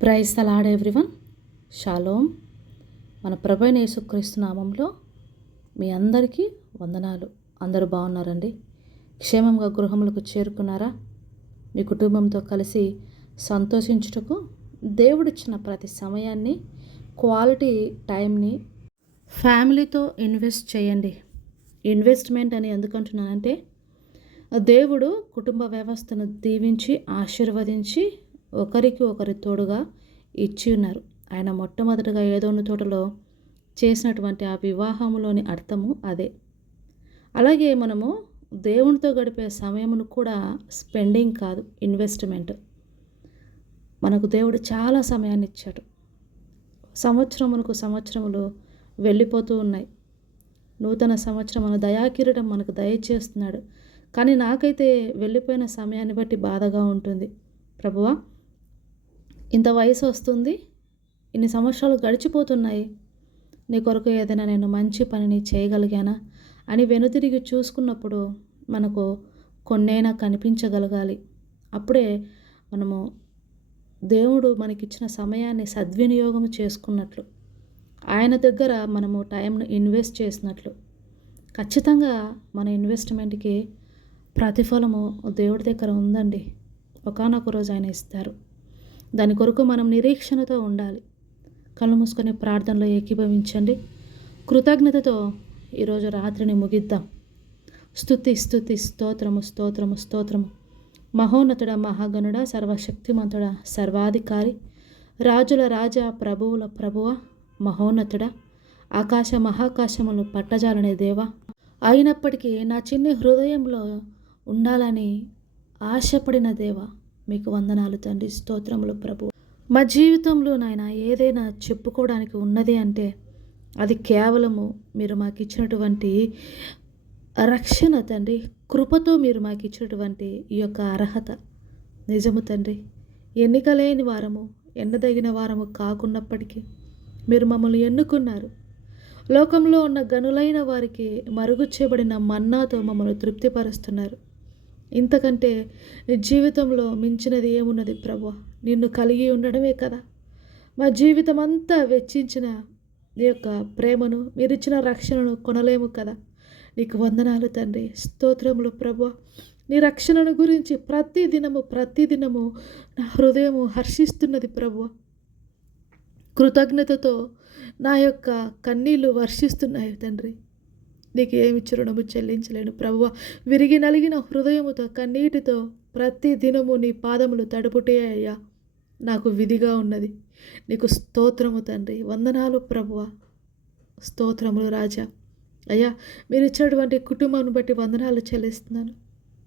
Praise తలాడ్ everyone. Shalom మన ప్రభైన యేసుక్రీస్తు నామంలో మీ అందరికీ వందనాలు. అందరూ బాగున్నారండి? క్షేమంగా గృహములకు చేరుకున్నారా? మీ కుటుంబంతో కలిసి సంతోషించుటకు దేవుడిచ్చిన ప్రతి సమయాన్ని క్వాలిటీ టైంని ఫ్యామిలీతో ఇన్వెస్ట్ చేయండి. ఇన్వెస్ట్మెంట్ అని ఎందుకంటున్నానంటే దేవుడు కుటుంబ వ్యవస్థను దీవించి ఆశీర్వదించి ఒకరికి ఒకరి తోడుగా ఇచ్చి ఉన్నారు. ఆయన మొట్టమొదటిగా ఏదోని తోటలో చేసినటువంటి ఆ వివాహంలోని అర్థము అదే. అలాగే మనము దేవునితో గడిపే సమయమును కూడా స్పెండింగ్ కాదు ఇన్వెస్ట్మెంట్. మనకు దేవుడు చాలా సమయాన్ని ఇచ్చాడు. సంవత్సరమునకు సంవత్సరములు వెళ్ళిపోతూ ఉన్నాయి. నూతన సంవత్సరం మన దయాకిరడం మనకు దయచేస్తున్నాడు. కానీ నాకైతే వెళ్ళిపోయిన సమయాన్ని బట్టి బాధగా ఉంటుంది. ప్రభువా ఇంత వయసు వస్తుంది ఇన్ని సంవత్సరాలు గడిచిపోతున్నాయి నీ కొరకు ఏదైనా నేను మంచి పనిని చేయగలిగానా అని వెనుతిరిగి చూసుకున్నప్పుడు మనకు కొన్నైనా కనిపించగలగాలి. అప్పుడే మనము దేవుడు మనకిచ్చిన సమయాన్ని సద్వినియోగం చేసుకున్నట్లు ఆయన దగ్గర మనము టైంను ఇన్వెస్ట్ చేసినట్లు ఖచ్చితంగా మన ఇన్వెస్ట్మెంట్కి ప్రతిఫలము దేవుడి దగ్గర ఉందండి. ఒకనొక రోజు ఆయన ఇస్తారు. దాని కొరకు మనం నిరీక్షణతో ఉండాలి. కళ్ళు మూసుకొని ప్రార్థనలో ఏకీభవించండి. కృతజ్ఞతతో ఈరోజు రాత్రిని ముగిద్దాం. స్థుతి స్థుతి స్తోత్రము స్తోత్రము స్తోత్రము. మహోన్నతుడ మహాగణుడ సర్వశక్తిమంతుడ సర్వాధికారి రాజుల రాజా ప్రభువుల ప్రభువ మహోన్నతుడ ఆకాశ మహాకాశములు పట్టజాలనే దేవా అయినప్పటికీ నా చిన్ని హృదయంలో ఉండాలని ఆశపడిన దేవా మీకు వందనాలు తండ్రి స్తోత్రములు ప్రభు మా జీవితంలో నాయన ఏదైనా చెప్పుకోవడానికి ఉన్నది అంటే అది కేవలము మీరు మాకు ఇచ్చినటువంటి రక్షణ తండ్రి కృపతో మీరు మాకు ఇచ్చినటువంటి ఈ యొక్క అర్హత. నిజము తండ్రి ఎన్నిక లేని వారము ఎన్నదగిన వారము కాకున్నప్పటికీ మీరు మమ్మల్ని ఎన్నుకున్నారు. లోకంలో ఉన్న గనులైన వారికి మరుగు చేయబడిన మన్నాతో మమ్మల్ని తృప్తిపరుస్తున్నారు. ఇంతకంటే జీవితంలో మించినది ఏమున్నది ప్రభు నిన్ను కలిగి ఉండడమే కదా. మా జీవితం అంతా వెచ్చించిన నీ యొక్క ప్రేమను మీరిచ్చిన రక్షణను కొనలేము కదా. నీకు వందనాలు తండ్రి. స్తోత్రములు ప్రభు నీ రక్షణను గురించి ప్రతి దినము ప్రతి దినము నా హృదయము హర్షిస్తున్నది ప్రభు కృతజ్ఞతతో నా యొక్క కన్నీళ్ళు వర్షిస్తున్నాయి తండ్రి. నీకు ఏమి రుణము చెల్లించలేను ప్రభువ. విరిగి నలిగిన హృదయముతో కన్నీటితో ప్రతి దినము నీ పాదములు తడుపుటే అయ్యా. నాకు విధిగా ఉన్నది. నీకు స్తోత్రము తండ్రి. వందనాలు ప్రభువ. స్తోత్రములు రాజా. అయ్యా మీరు ఇచ్చినటువంటి కుటుంబాన్ని బట్టి వందనాలు చెల్లిస్తున్నాను.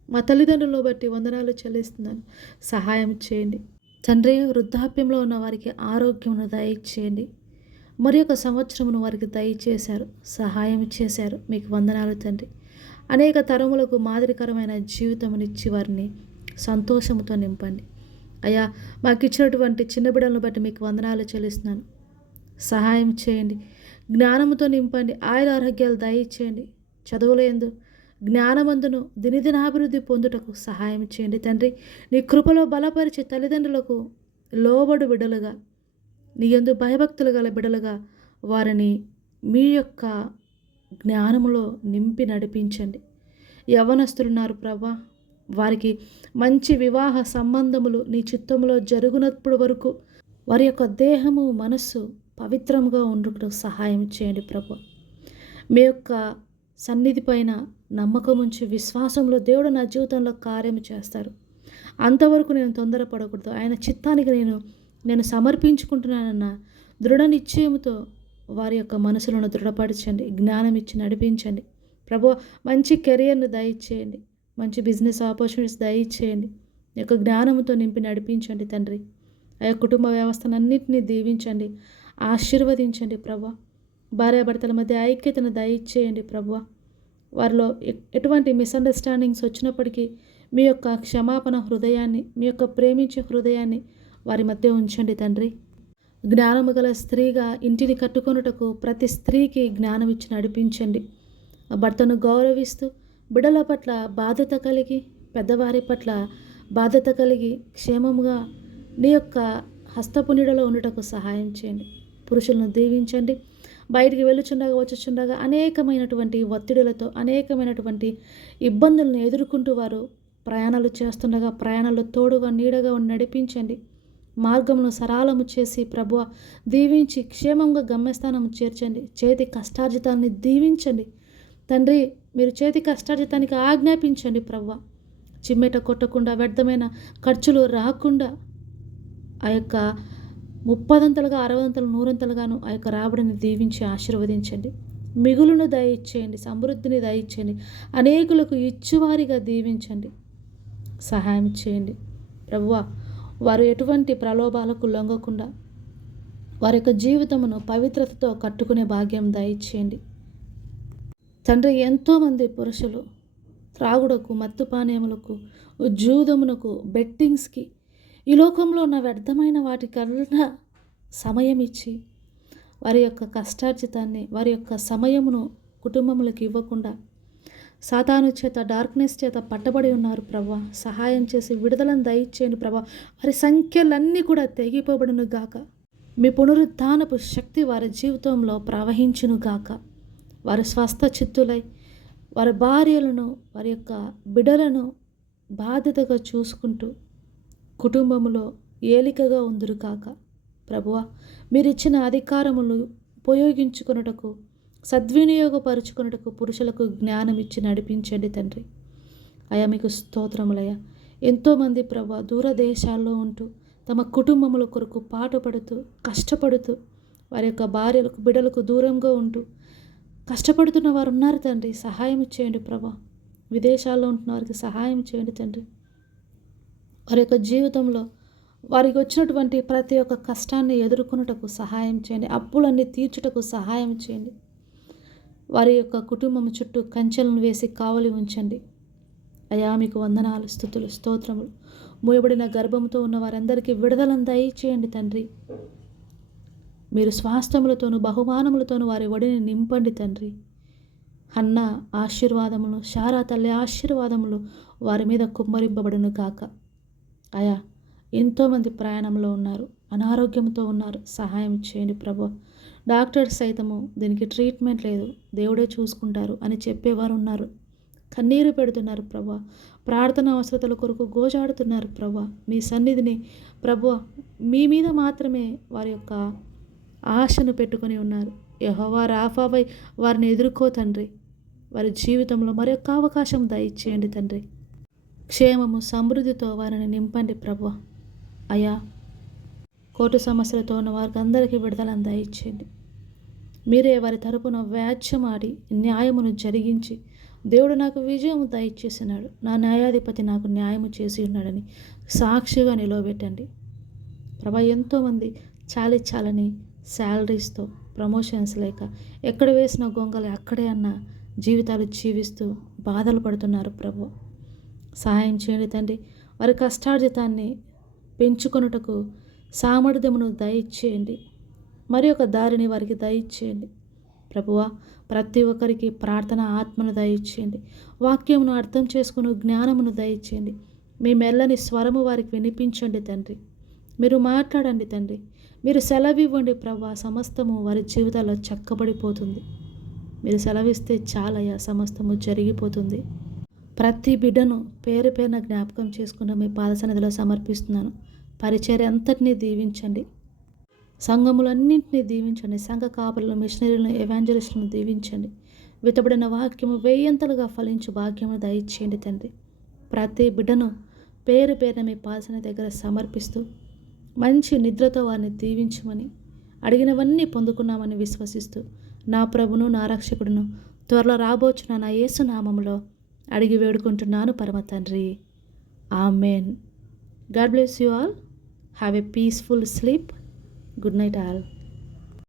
మా తల్లిదండ్రులను బట్టి వందనాలు చెల్లిస్తున్నాను. సహాయం చేయండి. తండ్రి వృద్ధాప్యంలో ఉన్న వారికి ఆరోగ్యమును దయచేయండి. మరి ఒక సంవత్సరమును వారికి దయచేశారు సహాయం చేశారు. మీకు వందనాలు తండ్రి. అనేక తరములకు మాదిరికరమైన జీవితమునిచ్చి వారిని సంతోషముతో నింపండి. అయ్యా మాకు ఇచ్చినటువంటి చిన్న బిడ్డలను బట్టి మీకు వందనాలు చెల్లిస్తున్నాను. సహాయం చేయండి. జ్ఞానముతో నింపండి. ఆయుర ఆరోగ్యాలు దయచేయండి. చదువులేందు జ్ఞానమందును దినదినాభివృద్ధి పొందుటకు సహాయం చేయండి తండ్రి. నీ కృపలో బలపరిచి తల్లిదండ్రులకు లోబడు బిడ్డలుగా నీయందు భయభక్తులు గల బిడలుగా వారిని మీ యొక్క జ్ఞానములో నింపి నడిపించండి. యవనస్తులున్నారు ప్రభా. వారికి మంచి వివాహ సంబంధములు నీ చిత్తములో జరుగునప్పుడు వరకు వారి యొక్క దేహము మనస్సు పవిత్రంగా ఉండటం సహాయం చేయండి ప్రభు. మీ యొక్క సన్నిధి పైన నమ్మకం ఉంచి విశ్వాసంలో దేవుడు నా జీవితంలో కార్యం చేస్తారు. అంతవరకు నేను తొందరపడకూడదు. ఆయన చిత్తానికి నేను నేను సమర్పించుకుంటున్నానన్న దృఢ నిశ్చయంతో వారి యొక్క మనసులను దృఢపరచండి జ్ఞానం ఇచ్చి నడిపించండి. ప్రభు మంచి కెరియర్ను దయచేయండి. మంచి బిజినెస్ ఆపర్చునిటీస్ దయచేయండి. యొక్క జ్ఞానంతో నింపి నడిపించండి తండ్రి. ఆ యొక్క కుటుంబ వ్యవస్థనన్నింటినీ దీవించండి. ఆశీర్వదించండి ప్రభా. భార్యాభర్తల మధ్య ఐక్యతను దయచేయండి ప్రభు. వారిలో ఎటువంటి మిస్అండర్స్టాండింగ్స్ వచ్చినప్పటికీ మీ యొక్క క్షమాపణ హృదయాన్ని మీ యొక్క ప్రేమించే హృదయాన్ని వారి మధ్య ఉంచండి తండ్రి. జ్ఞానము గల స్త్రీగా ఇంటిని కట్టుకొనుటకు ప్రతి స్త్రీకి జ్ఞానం ఇచ్చి నడిపించండి. భర్తను గౌరవిస్తూ బిడల పట్ల బాధ్యత కలిగి పెద్దవారి పట్ల బాధ్యత కలిగి క్షేమముగా నీ యొక్క హస్తపు నీడలో సహాయం చేయండి. పురుషులను దీవించండి. బయటికి వెళ్ళుచుండగా వచ్చుచుండగా అనేకమైనటువంటి ఒత్తిడులతో అనేకమైనటువంటి ఇబ్బందులను ఎదుర్కొంటూ వారు ప్రయాణాలు చేస్తుండగా ప్రయాణాలు తోడుగా నీడగా ఉండి నడిపించండి. మార్గమును సరాలము చేసి ప్రభువ దీవించి క్షేమంగా గమ్యస్థానము చేర్చండి. చేతి కష్టార్జితాన్ని దీవించండి. తండ్రి మీరు చేతి కష్టార్జితానికి ఆజ్ఞాపించండి ప్రభువ. చిమ్మెట కొట్టకుండా వ్యర్థమైన ఖర్చులు రాకుండా ఆ యొక్క ముప్పదంతలుగా అరవదంతలు నూరంతలుగాను ఆ యొక్క రాబడిని దీవించి ఆశీర్వదించండి. మిగులును దయచేయండి సమృద్ధిని దయచేయండి అనేకులకు ఇచ్చువారిగా దీవించండి. సహాయం చేయండి. ప్రభువా వారు ఎటువంటి ప్రలోభాలకు లొంగకుండా వారి యొక్క జీవితమును పవిత్రతతో కట్టుకునే భాగ్యం దయచేయండి. తండ్రి ఎంతోమంది పురుషులు త్రాగుడకు మత్తుపానీయములకు జూదమునకు బెట్టింగ్స్కి ఈ లోకంలో ఉన్న వ్యర్థమైన వాటికల్లా సమయం ఇచ్చి వారి యొక్క కష్టార్జితాన్ని వారి యొక్క సమయమును కుటుంబములకు ఇవ్వకుండా సాతాను చేత డార్క్నెస్ చేత పట్టబడి ఉన్నారు ప్రభా. సహాయం చేసి విడుదలను దయచేయండి ప్రభా. వారి సంఖ్యలన్నీ కూడా తెగిపోబడును గాక. మీ పునరుద్ధానపు శక్తి వారి జీవితంలో ప్రవహించును గాక. వారి స్వస్థ చిత్తులై వారి భార్యలను వారి యొక్క బిడలను బాధ్యతగా చూసుకుంటూ కుటుంబంలో ఏలికగా ఉందురు కాక ప్రభువ మీరిచ్చిన అధికారములు ఉపయోగించుకొనుటకు సద్వినియోగపరుచుకున్నటకు పురుషులకు జ్ఞానం ఇచ్చి నడిపించండి తండ్రి. అయా మీకు స్తోత్రములయ్యా. ఎంతోమంది ప్రభా దూరదేశాల్లో ఉంటూ తమ కుటుంబముల కొరకు పాటుపడుతూ కష్టపడుతూ వారి యొక్క భార్యలకు బిడలకు దూరంగా ఉంటూ కష్టపడుతున్న వారు ఉన్నారు తండ్రి. సహాయం చేయండి ప్రభా. విదేశాల్లో ఉంటున్న వారికి సహాయం చేయండి తండ్రి. వారి యొక్క జీవితంలో వారికి వచ్చినటువంటి ప్రతి ఒక్క కష్టాన్ని ఎదుర్కొనుటకు సహాయం చేయండి. అప్పులన్నీ తీర్చుటకు సహాయం చేయండి. వారి యొక్క కుటుంబం చుట్టూ కంచెలను వేసి కావలి ఉంచండి. అయా మీకు వందనాలు స్థుతులు స్తోత్రములు. మూయబడిన గర్భంతో ఉన్న వారందరికీ విడుదలను దయచేయండి తండ్రి. మీరు స్వాస్థములతోనూ బహుమానములతోనూ వారి ఒడిని నింపండి తండ్రి. అన్న ఆశీర్వాదములు శారా తల్లి ఆశీర్వాదములు వారి మీద కుమ్మరింపబడును కాక అయా ఎంతోమంది ప్రయాణంలో ఉన్నారు అనారోగ్యంతో ఉన్నారు. సహాయం చేయండి ప్రభు. డాక్టర్స్ సైతము దీనికి ట్రీట్మెంట్ లేదు దేవుడే చూసుకుంటారు అని చెప్పేవారు ఉన్నారు కన్నీరు పెడుతున్నారు ప్రభా. ప్రార్థన అవసరతల కొరకు గోజాడుతున్నారు ప్రభా. మీ సన్నిధిని ప్రభు మీ మీద మాత్రమే వారి యొక్క ఆశను పెట్టుకొని ఉన్నారు. యహోవా రాఫాపై వారిని ఎదుర్కో తండ్రి. వారి జీవితంలో మరొక అవకాశం దయచేయండి తండ్రి. క్షేమము సమృద్ధితో వారిని నింపండి ప్రభు. అయా కోర్టు సమస్యలతో ఉన్న వారికి అందరికీ విడుదలను దయచేయండి. మీరే వారి తరపున వ్యాజ్యమాడి న్యాయమును జరిగించి దేవుడు నాకు విజయము దయచేసినాడు. నా న్యాయాధిపతి నాకు న్యాయము చేసి ఉన్నాడని సాక్షిగా నిలవబెట్టండి. ప్రభా ఎంతోమంది చాలి చాలని శాలరీస్తో ప్రమోషన్స్ లేక ఎక్కడ వేసిన గొంగలి అక్కడే అన్న జీవితాలు జీవిస్తూ బాధలు పడుతున్నారు ప్రభు. సహాయం చేయండి తండ్రి. వారి కష్టార్జితాన్ని పెంచుకొనుటకు సామర్థ్యమును దయచేయండి. మరి ఒక దారిని వారికి దయచేయండి. ప్రభువ ప్రతి ఒక్కరికి ప్రార్థన ఆత్మను దయచేయండి. వాక్యమును అర్థం చేసుకుని జ్ఞానమును దయచేయండి. మీ మెల్లని స్వరము వారికి వినిపించండి తండ్రి. మీరు మాట్లాడండి తండ్రి. మీరు సెలవివ్వండి ప్రభా సమస్తము వారి జీవితాల్లో చక్కబడిపోతుంది. మీరు సెలవిస్తే చాలయ్యా సమస్తము జరిగిపోతుంది. ప్రతి బిడ్డను పేరు పేరున జ్ఞాపకం చేసుకున్న మీ పాదసన్నిధిలో సమర్పిస్తున్నాను. పరిచర్య అంతటినీ దీవించండి. సంఘములన్నింటినీ దీవించండి. సంఘ కాపలను మిషనరీలను ఎవాంజలిస్టులను దీవించండి. వితబడిన వాక్యము వేయంతలుగా ఫలించు భాగ్యము దయచేయండి తండ్రి. ప్రతి బిడ్డను పేరు పేరున మీ పాసన దగ్గర సమర్పిస్తూ మంచి నిద్రతో వారిని దీవించమని అడిగినవన్నీ పొందుకున్నామని విశ్వసిస్తూ నా ప్రభును నా రక్షకుడును త్వరలో రాబోచున్న నా యేసునామంలో అడిగి వేడుకుంటున్నాను పరమ తండ్రి. Amen. God bless you all. Have a peaceful sleep. Good night all